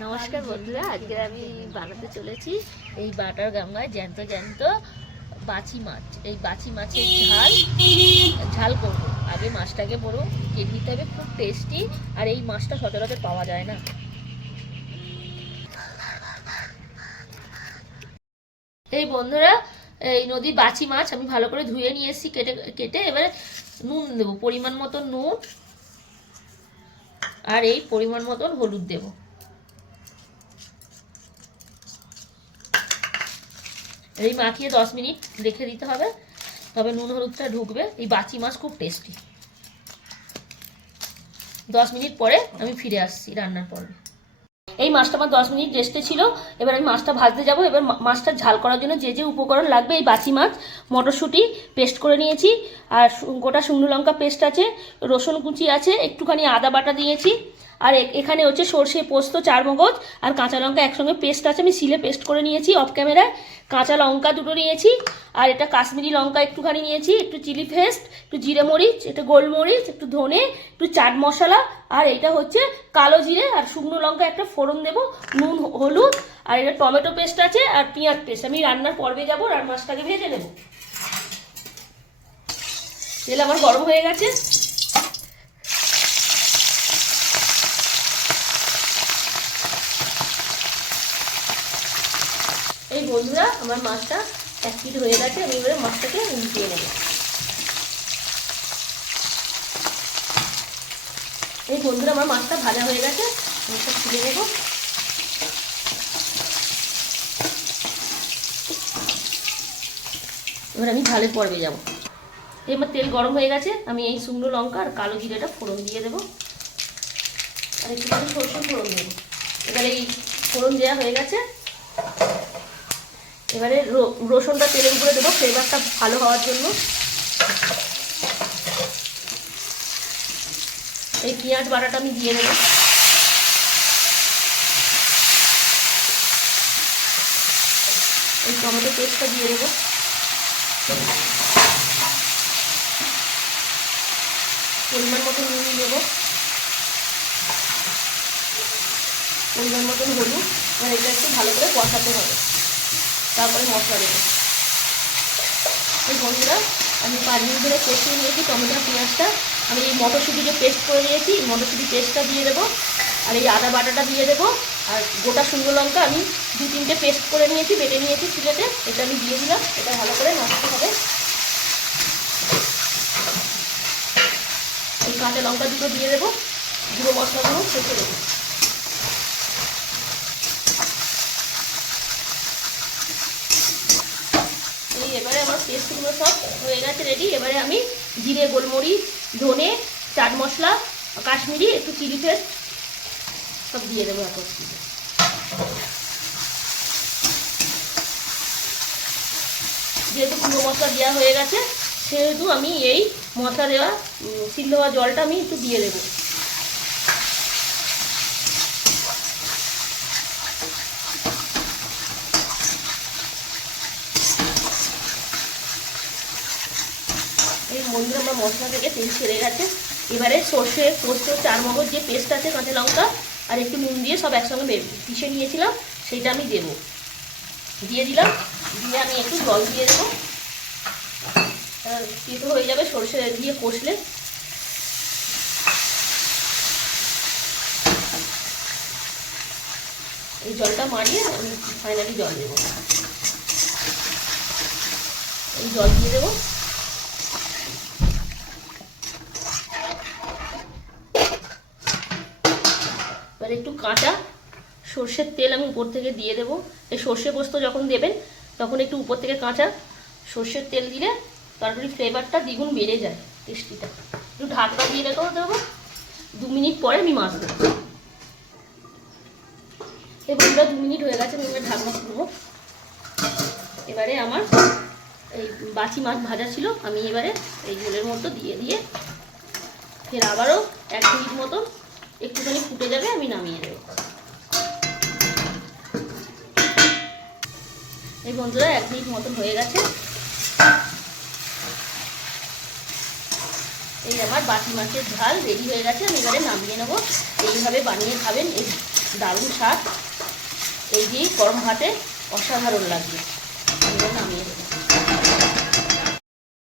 নমস্কার বন্ধুরা আজকে আমি বানাতে চলেছি এই বাটার গাঙ্গায় জ্যান্ত জ্যান্ত বাছি মাছ। এই বাছি মাছের ঝাল ঝাল করব। আগে মাছটাকে বড় কেটে নিতে হবে, খুব টেস্টি আর এই মাছটা সচরাচর পাওয়া যায় না। এই বন্ধুরা, এই নদীর বাছি মাছ আমি ভালো করে ধুয়ে নিয়ে এসেছি, কেটে কেটে এবারে নুন দেবো, পরিমাণ মতো নুন, আর এই পরিমাণ মতন হলুদ দেবো। এই মাখিয়ে দশ মিনিট রেখে দিতে হবে। তবে নুন হলুদটা ঢুকবে। এই বাচি মাছ খুব টেস্টি দশ মিনিট পরে আমি ফিরে আসছি রান্নার পর্বে। এই মাছটা আমার দশ মিনিট রেস্টে ছিল। এবার আমি মাছটা ভাজতে যাব। এবার মাছটা ঝাল করার জন্য যে যে উপকরণ লাগবে এই বাচি মাছ, মটরশুঁটি পেস্ট করে নিয়েছি। আর গোটা শুকনো লঙ্কা পেস্ট আছে, রসুন কুচি আছে, একটুখানি আদা বাটা দিয়েছি। আর এখানে হচ্ছে সর্ষে পোস্ত, চার মগজ আর কাঁচা লঙ্কা একসঙ্গে পেস্ট আছে। আমি সিলে পেস্ট করে নিয়েছি অফ ক্যামেরায় কাঁচা লঙ্কা দুটো নিয়েছি আর এটা কাশ্মীরি লঙ্কা একটুখানি নিয়েছি। একটু চিলি পেস্ট একটু জিরে মরিচ, একটু গোলমরিচ, একটু ধনে, একটু চাট মশলা আর এটা হচ্ছে কালো জিরে আর শুকনো লঙ্কা একটা ফোড়ন দেবো, নুন হলুদ আর এটা টমেটো পেস্ট আছে আর পেঁয়াজ পেস্ট আমি রান্নার পর্বে যাব আর মাছটাকে ভেজে নেব। তেল আমার গরম হয়ে গেছে এই বন্ধুরা, আমার মাছটা এক কিলো হয়ে গেছে, আমি এবারে মাছটাকে উল্টিয়ে নেব। এই বন্ধুরা, আমার মাছটা ভাজা হয়ে গেছে সব তুলে নেব। এবার আমি ঝালের পর্বে যাব। এবার তেল গরম হয়ে গেছে, আমি এই শুকনো লঙ্কা আর কালো জিরেটা ফোড়ন দিয়ে দেবো। আর একটু সরষে ফোড়ন দেবো। এবার এই ফোড়ন দেওয়া হয়ে গেছে এবারে রসুনটা তেলের উপরে দেবো, ফ্লেভারটা ভালো হওয়ার জন্য। এই পেঁয়াজ বাটাটা আমি দিয়ে দেবো। এই টমেটো পেস্টটা দিয়ে দেবো। পরিমাণ মতো নুন দেবো। পরিমাণ মতন হলুদ এবার এটা একটু ভালো করে কষাতে হবে। তারপরে মশলা দেবো। এই বন্ধুরা আমি পাঁচ মিনিট ধরে কষিয়ে নিয়েছি, টমেটো, পেঁয়াজটা। আমি এই মটরশুঁটি যে পেস্ট করে নিয়েছি মটরশুঁটি পেস্টটা দিয়ে দেবো। আর এই আদা বাটাটা দিয়ে দেবো। আর গোটা শুকনো লঙ্কা আমি দু তিনটে পেস্ট করে নিয়েছি, বেটে নিয়েছি সিলেটে এটা আমি দিয়ে দিলাম। এটা ভালো করে নাড়তে হবে। এই কাঁচা লঙ্কা দুটো দিয়ে দেবো। গুঁড়ো মশলাগুলো ছেঁচে দেবো এই এবারে আমার পেস্টগুলো সব হয়ে গেছে রেডি এবারে আমি জিরে, গোলমরিচ, ধনে, চাট মশলা, কাশ্মীরি, একটু চিলি পেস্ট সব দিয়ে দেবো এখন। যেহেতু গুঁড়ো মশলা দেওয়া হয়ে গেছে, সেহেতু আমি এই মশলা দেওয়া সিল দেওয়া জলটা আমি একটু দিয়ে দেবো। মন্দির আমার মশলা থেকে তেল ছেড়ে গেছে। এবারে সর্ষে, পোস্ত চার মগজ যে পেস্ট আছে, কাঁচা লঙ্কা আর একটু নুন দিয়ে সব একসঙ্গে পিষে নিয়েছিলাম, সেইটা আমি দেবো। দিয়ে দিলাম, দিয়ে আমি একটু জল দিয়ে দেবো। তেতো হয়ে যাবে সর্ষে দিয়ে কষলে। এই জলটা মারিয়ে আমি ফাইনালি জল দেবো। এই জল দিয়ে দেবো। এবার একটু কাঁচা সর্ষের তেল আমি উপর থেকে দিয়ে দেবো। এই সর্ষে পোস্ত যখন দেবেন, তখন একটু উপর থেকে কাঁচা সর্ষের তেল দিলে তরকারি ফ্লেভারটা দ্বিগুণ বেড়ে যায় টেস্টিটা। একটু ঢাকনা দিয়ে রেখেও দেবো দু মিনিট পরে আমি মাছ দেবো এই বন্ধুরা দু মিনিট হয়ে গেছে, আমি এবার ঢাকনা খুলবো। এবারে আমার এই বাছি মাছ ভাজা ছিল, আমি এবারে এই ঝোলের মতো দিয়ে দিয়ে ফের আবারও এক মিনিট মতো একটুখানি ফুটে যাবে, আমি নামিয়ে দেবো এই বন্ধুরা, এক মিনিট মতন হয়ে গেছে। এই আমার বাটি মাছের ঝাল রেডি হয়ে গেছে, আমি এবারে নামিয়ে নেব। এইভাবে বানিয়ে খাবেন, এই দারুণ স্বাদ। এই দিয়েই গরম ভাতে অসাধারণ লাগবে।